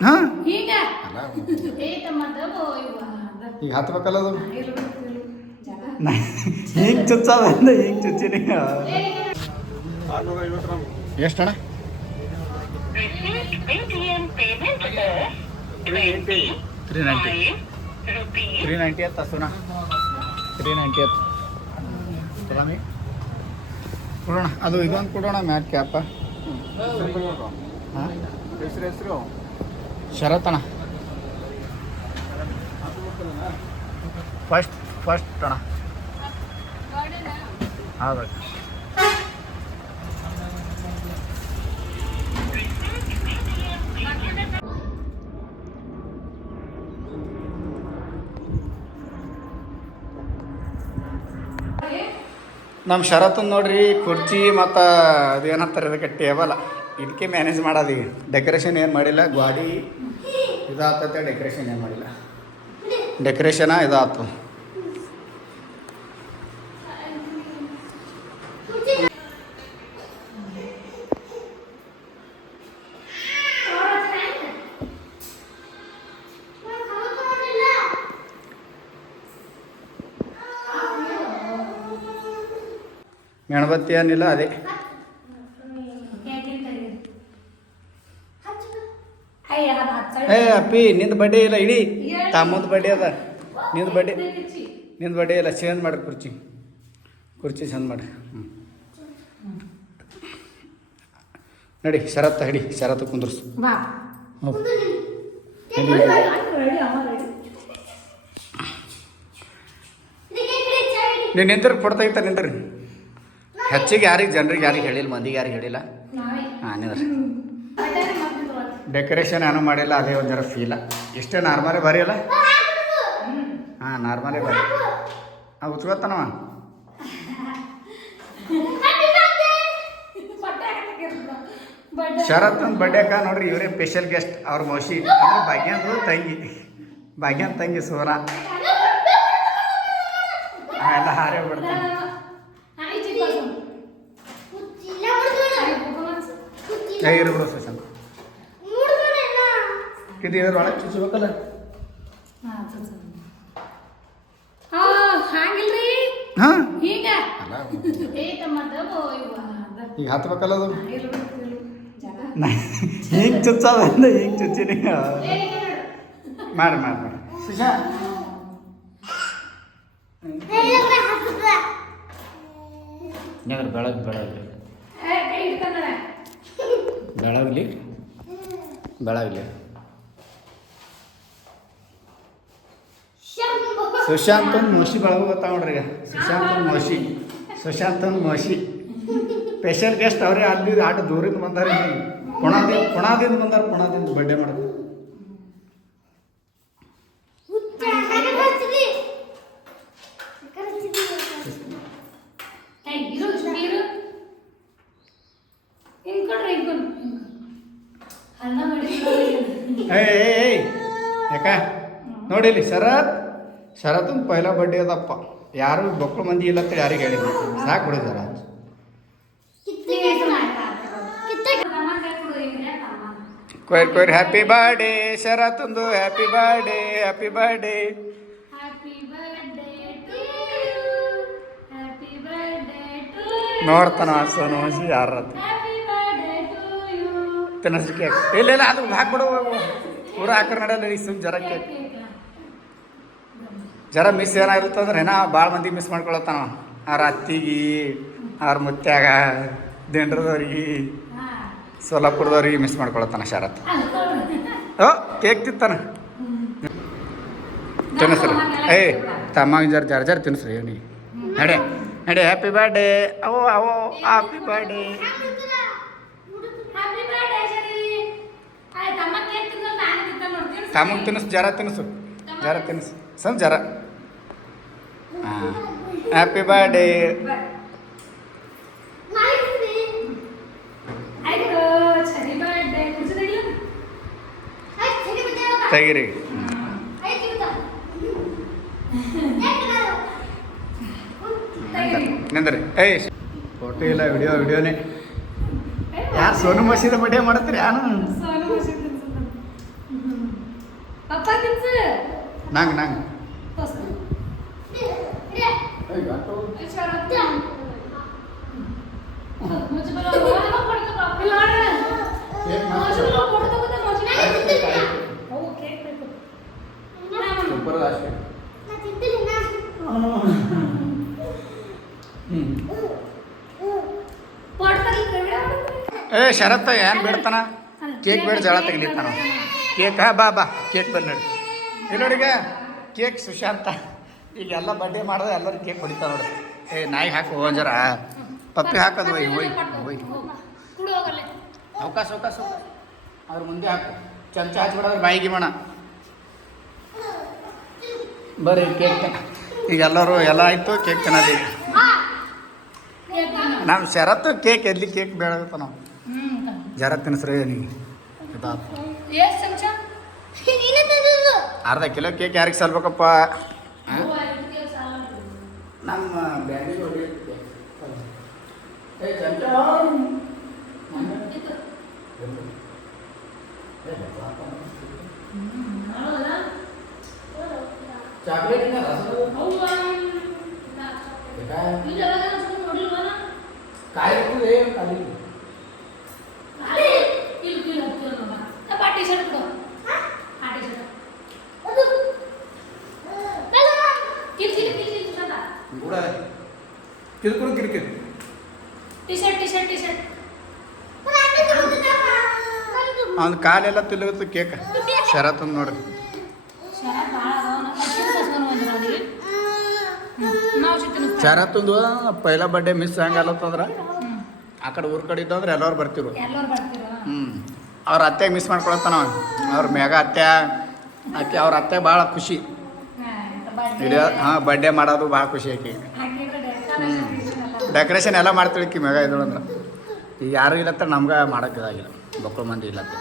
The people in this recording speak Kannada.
ಹಾಂ ಈಗ ಈಗ ಹತ್ಬೇಕಲ್ಲ ಅದು ಹಿಂಗೆ ಚುಚ್ಚದ ಹಿಂಗೆ ಚುಚ್ಚಿನಿ ಎಷ್ಟಣ್ಣ 390 ತಸೋಣ 390 ಕೊಡೋಣ ಕೊಡೋಣ ಅದು ಇದೊಂದು ಕೊಡೋಣ ಮ್ಯಾಟ್ ಕ್ಯಾಪ ಹಾಂ ಹೆಸರು ಶರತ್ ಅಣ್ಣ ಫಸ್ಟ್ ಅಣ್ಣ ಹೌದು ನಮ್ಮ ಶರತ್ ನೋಡ್ರಿ ಕುರ್ಚಿ ಮತ್ತು ಅದು ಏನಂತಾರೆ ಇದಕ್ಕೆ ಟೇಬಲ್ ಇದಕ್ಕೆ ಮ್ಯಾನೇಜ್ ಮಾಡೋದು ಈಗ ಡೆಕೋರೇಷನ್ ಏನು ಮಾಡಿಲ್ಲ ಗಾಡಿ ಇದಾಗ್ತೈತೆ ಡೆಕೋರೇಷನ್ ಏನು ಮಾಡಿಲ್ಲ ಡೆಕೋರೇಷನ ಇದಾಯ್ತು ಗಣಪತಿ ಏನಿಲ್ಲ ಅದೇ ಅಪ್ಪಿ ನಿಂದು ಬಡ್ಡೆ ಇಲ್ಲ ಇಡೀ ತಮ್ಮದು ಬಡ್ಡೆ ಅದ ನಿಂದು ಬಡ್ಡೆ ಇಲ್ಲ ಚೇಂಜ್ ಮಾಡಿ ಕುರ್ಚಿ ಚೇಂಜ್ ಮಾಡಿ ನಡಿ ಶರತ್ ಹಿಡಿ ಶರತ್ ಕುಂದ್ರಸು ನೀವು ನಿಂತ್ರಿ ಫೋಟೋ ತೆಗಿತಾರೆ ನಿಂತ್ರಿ ಹೆಚ್ಚಿಗೆ ಜನರಿಗೆ ಯಾರಿಗೆ ಹೇಳಿಲ್ಲ ಮಂದಿಗೆ ಯಾರಿಗೆ ಹೇಳಿಲ್ಲ ಹಾಂ ನಿಂದ್ರಿ ಡೆಕೋರೇಷನ್ ಏನೂ ಮಾಡಿಲ್ಲ ಅದೇ ಒಂಥರ ಫೀಲ ಇಷ್ಟೇ ನಾರ್ಮಲೇ ಬರೀ ಅಲ್ಲ ಹಾಂ ನಾರ್ಮಲೇ ಬರೀ ಉಚ್ಕೋತಾನವ ಶರತ್ ಒಂದು ಬಡ್ಡೆಕ ನೋಡ್ರಿ ಇವರೇ ಸ್ಪೆಷಲ್ ಗೆಸ್ಟ್ ಅವ್ರ ಮೌಸಿ ಅಂದ್ರೆ ಭಾಗ್ಯಂದು ತಂಗಿ ಸೋರ ಎಲ್ಲ ಹಾರೇ ಬಿಡ್ತಾನೆ ಇರ್ಬಿಡು ಸುಶಾಂತ್ ಇದು ಇದ್ರೊಳಗೆ ಚುಚ್ಚಬೇಕಲ್ಲ ಹಾಂ ಈಗ ಹತ್ಬೇಕಲ್ಲ ಅದು ಹಿಂಗೆ ಚುಚ್ಚದ ಹಿಂಗೆ ಚುಚ್ಚಿನಿ ಮಾಡಿ ಸುಶಾ ಬೆಳಗ್ಲಿ ಸುಶಾಂತನ ಮೋಸಿ ಬೆಳಗ್ಗೆ ಗೊತ್ತಾವ ನೋಡ್ರಿ ಈಗ ಸುಶಾಂತನ ಮೋಸಿ ಸ್ಪೆಷಲ್ ಗೆಸ್ಟ್ ಅವ್ರೆ ಅಲ್ಲಿ ಆಟ ದೂರಿಂದ ಬಂದಾರ ಪುಣಾದಿಂದ ಬಂದಾರ ಪುಣಾದಿಂದ ಬರ್ಡೇ ಮಾಡೋದು ಯಾಕ ನೋಡಿಲಿ ಶರತ್ನ ಪೈಲ ಬಡ್ಡೆ ಅದಪ್ಪ ಯಾರು ಮಕ್ಕಳು ಮಂದಿ ಇಲ್ಲ ಅಂತ ಯಾರಿಗೆ ಹೇಳಿದ್ರು ಸಾಕು ಬಿಡಿ ಜರ ಕೊಯ್ರ್ ಹ್ಯಾಪಿ ಬರ್ಡೇ ಶರತ್ತೊಂದು ಹ್ಯಾಪಿ ಬರ್ಡೇ ನೋಡ್ತಾನ ಸೋನು ಯಾರ ತಿನ್ನಸ್ರಿಕೆ ಇಲ್ಲ ಅದು ಹಾಕ್ಬಿಡು ಪೂರ ಹಾಕ್ರ ನಡೆಯಲ್ಲ ಈ ಸುಮ್ ಜರ ಮಿಸ್ ಏನಾಗಿರ್ತಂದ್ರೆ ಏನೋ ಭಾಳ ಮಂದಿ ಮಿಸ್ ಮಾಡ್ಕೊಳತ್ತಾನ ಅವ್ರ ಅತ್ತಿಗೆ ಅವ್ರ ಮುತ್ಯಾಗ ದಿಂಡ್ರದವ್ರಿಗೆ ಸೋಲಾಪುರದವ್ರಿಗೆ ಮಿಸ್ ಮಾಡ್ಕೊಳತ್ತಾನ ಶರತ್ ಕೇಕ್ ತಿಂತಾನ ತಿನ್ನಿಸ್ರಿ ತಮ್ಮ ಜರ ತಿನ್ನಿಸ್ರಿ ನೀವು ನಡೆ ಹ್ಯಾಪಿ ಬರ್ಡೇ ಅವೋ ಹ್ಯಾಪಿ ಬರ್ಡೇ ತಮಗೆ ತಿನ್ನಿಸು ಜರ ತಿನ್ನಿಸು ಸ್ವಲ್ಪ ಜರ ಹಾಂ ಹ್ಯಾಪಿ ಬರ್ಡೇ ತೆಗಿರಿ ನಿಂದ್ರಿ ಫೋಟೋ ಇಲ್ಲ ವಿಡಿಯೋನೇ ಯಾರು ಸೋನು ಮಸೀದ ಬಡ್ಡೆ ಮಾಡತ್ತೀರಿ ಯಾನು ಪಪ್ಪ ತಿನ್ಸು ನಂಗೆ ನಂಗೆ ಏ ಶರತ್ತ ಏನು ಬಿಡ್ತಾನ ಕೇಕ್ ಬೇಡ ಜಳ ತೆಗಿತಾನ ಕೇಕ್ ಬಾ ಬಾ ಕೇಕ್ ಬಂದು ನೋಡಿ ಇಲ್ಲಿ ನೋಡಿಗ ಕೇಕ್ ಸುಶಾಂತ ಈಗ ಎಲ್ಲ ಬರ್ಡೇ ಮಾಡಿದ್ರೆ ಎಲ್ಲರೂ ಕೇಕ್ ಹೊಡಿತಾವ ನೋಡಿ. ಏ ನಾಯಿಗೆ ಹಾಕು ಜರ ಪಪ್ಪಿ ಹಾಕೋದು ಒಯ್ ಒಯ್ ಒಯ್ ಅವಕಾಶ ಅವಕಾಶ ಅದ್ರ ಮುಂದೆ ಹಾಕು ಚಮಚ ಹಚ್ಬಿಡೋದ್ರೆ ಬಾಯಿಗೆ ಮಣ ಬರ್ರಿ ಕೇಕ್ ಈಗ ಎಲ್ಲರೂ ಎಲ್ಲ ಆಯಿತು ಕೇಕ್ ತಿನ್ನೋದೀಗ ನಮ್ಮ ಶರತ್ತು ಕೇಕ್ ಎಲ್ಲಿ ಕೇಕ್ ಬೇಡತ್ತ ನಾವು ಜರ ತಿನ್ಸ್ರಿ ನೀವು ಅರ್ಧ ಕಿಲೋ ಕೇಕ್ ಯಾರಿಗೆ ಸಲ್ಬೇಕಪ್ಪ ನಮ್ಮ ಬ್ಯಾಡಿಗೆ ಚಾಕ್ಲೇಟ್ काय रे खाली टी-शर्ट ಕಿರ್ಕುರು ಕಿರ್ಕಿರ್ टी-शर्ट ಅವ್ನ ಕಾಲೆಲ್ಲ ತಿಲ್ಲಗುತ್ತೆ ಕೇಕ್ ಶರತ್ ನೋಡ್ರಿ ಶರತ್ತಂದು ಪೈಲ ಬರ್ಡೇ ಮಿಸ್ ಹಂಗಲ್ಲತ್ತಂದ್ರೆ ಆ ಕಡೆ ಊರ ಕಡೆ ಇದ್ದಂದ್ರೆ ಎಲ್ಲರೂ ಬರ್ತಿರು ಅವ್ರ ಅತ್ತೆಗೆ ಮಿಸ್ ಮಾಡ್ಕೊಳತ್ತಾನ ಅವ್ರ ಮ್ಯಾಗ ಅತ್ತೆ ಅವ್ರ ಅತ್ತೆ ಭಾಳ ಖುಷಿ ಹಾಂ ಬರ್ಡೇ ಮಾಡೋದು ಭಾಳ ಖುಷಿ ಆಕಿ ಡೆಕೋರೇಷನ್ ಎಲ್ಲ ಮಾಡ್ತಿಳಕಿ ಮ್ಯಾಗ ಇದ್ರಂದ್ರೆ ಈಗ ಯಾರು ಇಲ್ಲತ್ತ ನಮ್ಗೆ ಮಾಡೋಕ್ಕಿದಾಗಿಲ್ಲ ಬಕ್ಕಳು ಮಂದಿ ಇಲ್ಲತ್ತ